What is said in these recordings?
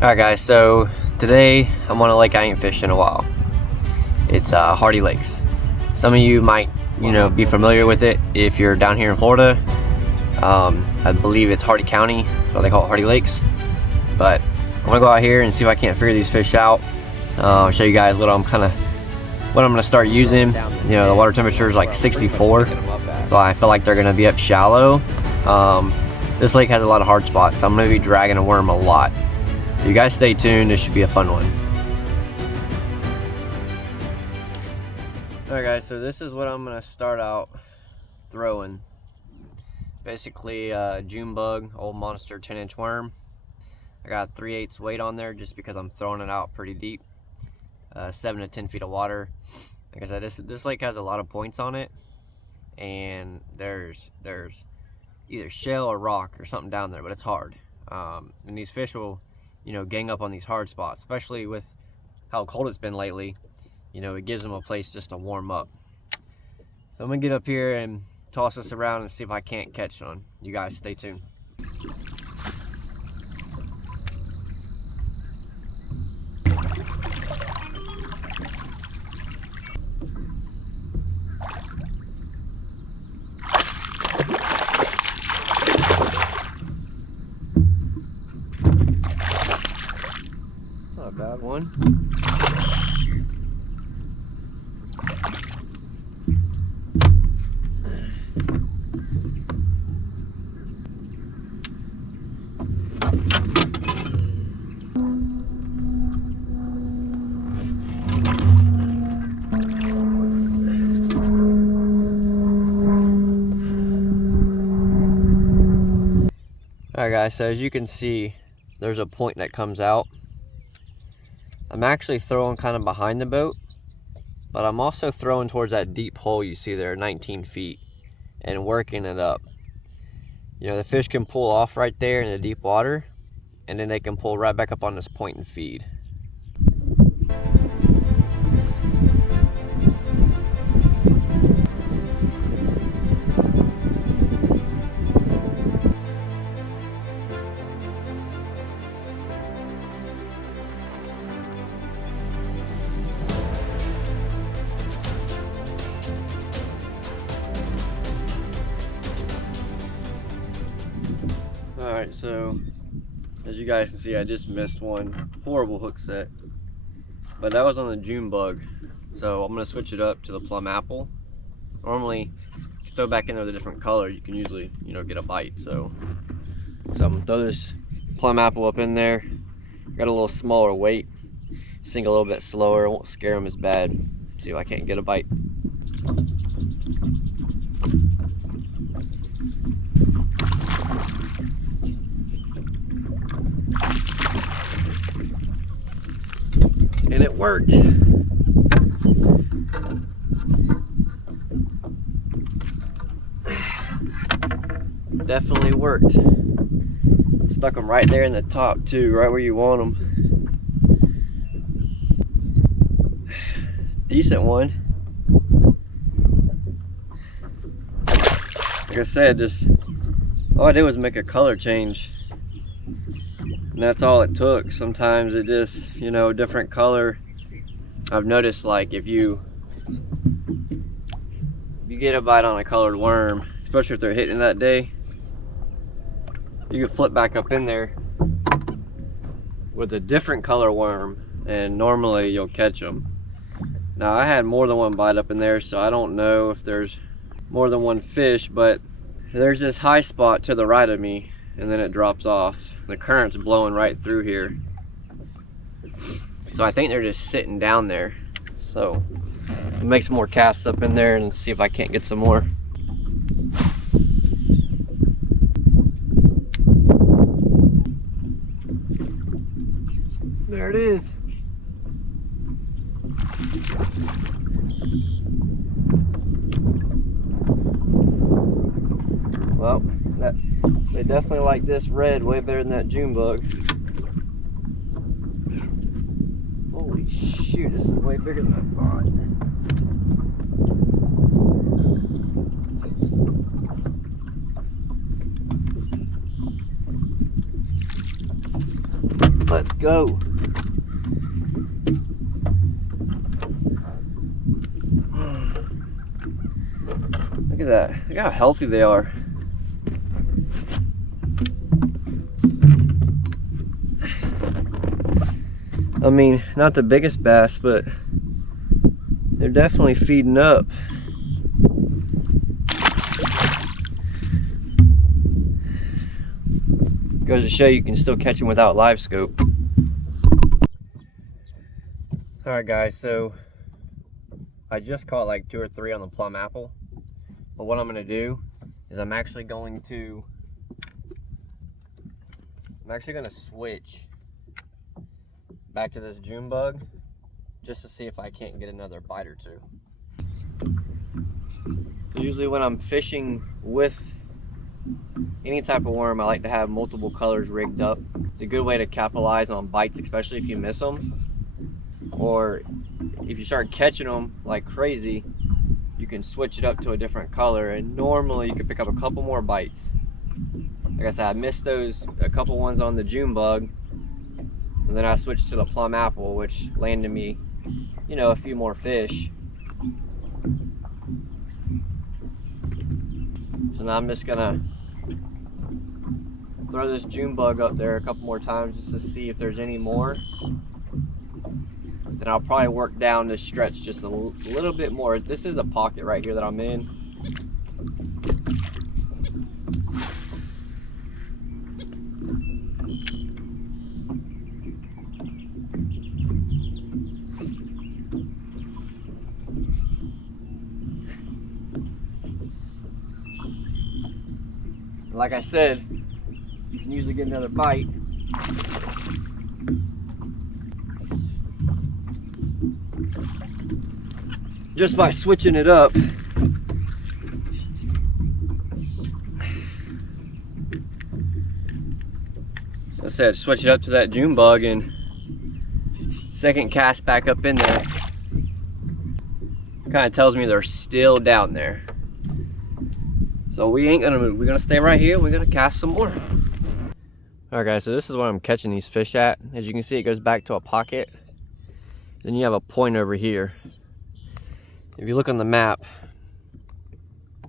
Alright guys, so today I'm on a lake I ain't fished in a while. It's Hardy Lakes. Some of you might, be familiar with it if you're down here in Florida. I believe it's Hardy County, that's why they call it Hardy Lakes. But I'm gonna go out here and see if I can't figure these fish out. I'll show you guys what I'm gonna start using. The water temperature is like 64, so I feel like they're gonna be up shallow. This lake has a lot of hard spots, so I'm gonna be dragging a worm a lot. So you guys stay tuned, this should be a fun one. Alright guys, so this is what I'm going to start out throwing. Basically June bug, old monster 10-inch worm. I got 3/8 weight on there just because I'm throwing it out pretty deep. 7 to 10 feet of water. Like I said, this lake has a lot of points on it. And there's either shell or rock or something down there, but it's hard. And these fish will gang up on these hard spots, especially with how cold it's been lately. It gives them a place just to warm up. So I'm gonna get up here and toss this around and see if I can't catch one. You guys stay tuned. Not a bad one. Alright guys, so as you can see, there's a point that comes out. I'm actually throwing kind of behind the boat, but I'm also throwing towards that deep hole you see there, 19 feet, and working it up. The fish can pull off right there in the deep water, and then they can pull right back up on this point and feed. Alright, so as you guys can see, I just missed one. Horrible hook set. But that was on the June bug. So I'm going to switch it up to the plum apple. Normally, if you throw back in there with a different color, you can usually, get a bite. So I'm going to throw this plum apple up in there. Got a little smaller weight. Sink a little bit slower, won't scare them as bad. See if I can't get a bite. And it worked. Definitely worked. Stuck them right there in the top too, right where you want them. Decent one. Like I said, all I did was make a color change. And that's all it took. Sometimes it just, different color. I've noticed, like, if you get a bite on a colored worm, especially if they're hitting that day, you can flip back up in there with a different color worm, and normally you'll catch them. Now, I had more than one bite up in there, so I don't know if there's more than one fish, but there's this high spot to the right of me, and then it drops off. The current's blowing right through here. So I think they're just sitting down there. So I'll make some more casts up in there and see if I can't get some more. There it is. Well, they definitely like this red way better than that June bug. Holy shoot, this is way bigger than I thought. Let's go. Look at that. Look how healthy they are. I mean, not the biggest bass, but they're definitely feeding up. Goes to show you can still catch them without live scope. Alright guys, so I just caught like 2 or 3 on the plum apple. But what I'm going to do is I'm actually going to switch back to this June bug just to see if I can't get another bite or 2. Usually when I'm fishing with any type of worm, I like to have multiple colors rigged up. It's a good way to capitalize on bites, especially if you miss them. Or if you start catching them like crazy, you can switch it up to a different color, and normally you can pick up a couple more bites. Like I said, I missed a couple ones on the June bug, and then I switched to the plum apple, which landed me, you know, a few more fish. So now I'm just gonna throw this June bug up there a couple more times just to see if there's any more. Then I'll probably work down this stretch just a little bit more. This is a pocket right here that I'm in. Like I said, you can usually get another bite. Just by switching it up. I said switch it up to that June bug, and second cast back up in there kind of tells me they're still down there. So we ain't gonna move. We're gonna stay right here. We're gonna cast some more. Alright guys, so this is where I'm catching these fish at. As you can see, it goes back to a pocket. Then you have a point over here. If you look on the map,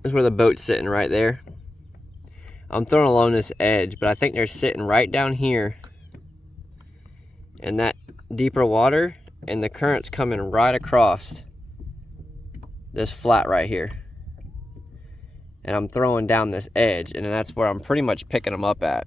that's where the boat's sitting right there. I'm throwing along this edge, but I think they're sitting right down here in that deeper water, and the current's coming right across this flat right here. And I'm throwing down this edge, and that's where I'm pretty much picking them up at.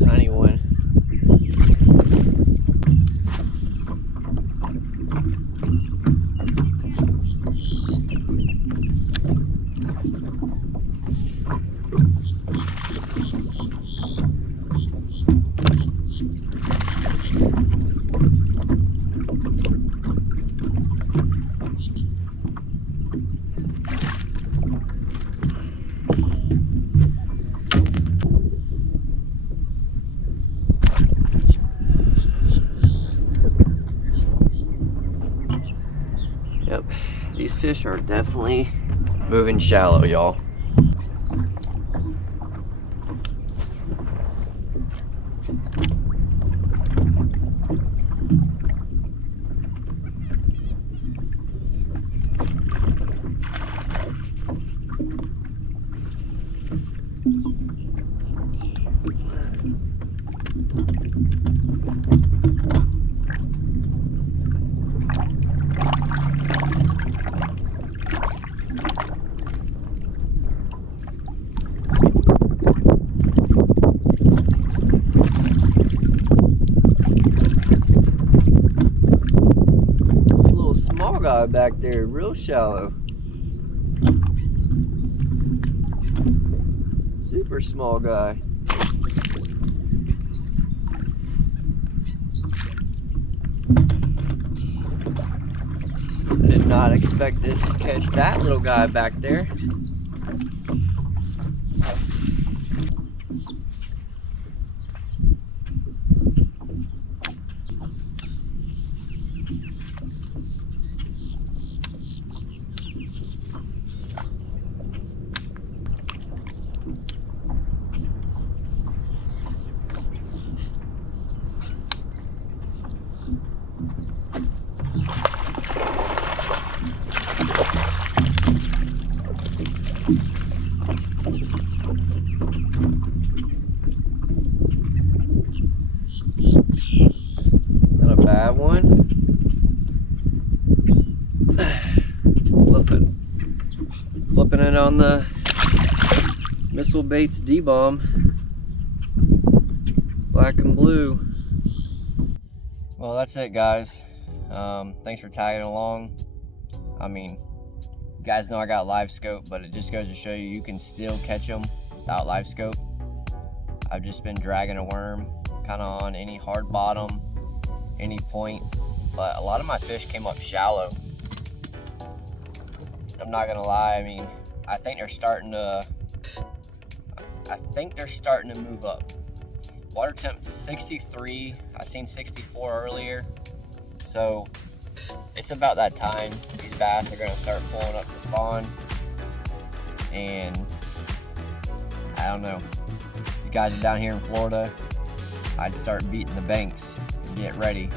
Tiny one. Yep, these fish are definitely moving shallow, y'all. Guy back there, real shallow. Super small guy. I did not expect this to catch that little guy back there. Not a bad one. Flipping it on the Missile Baits D-bomb. Black and blue. Well, that's it, guys. Thanks for tagging along. I mean, you guys know I got live scope, but it just goes to show you, you can still catch them without live scope. I've just been dragging a worm kind of on any hard bottom, any point, but a lot of my fish came up shallow. I'm not gonna lie, I mean, I think they're starting to move up. Water temp 63, I seen 64 earlier, so it's about that time these bass are gonna start pulling up the spawn. And I don't know, if you guys are down here in Florida, I'd start beating the banks and get ready.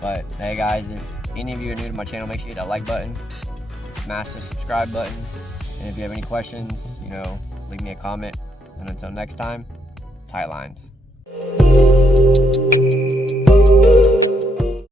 But hey guys, if any of you are new to my channel, make sure you hit that like button, smash the subscribe button, and if you have any questions, you know, leave me a comment. And until next time, tight lines.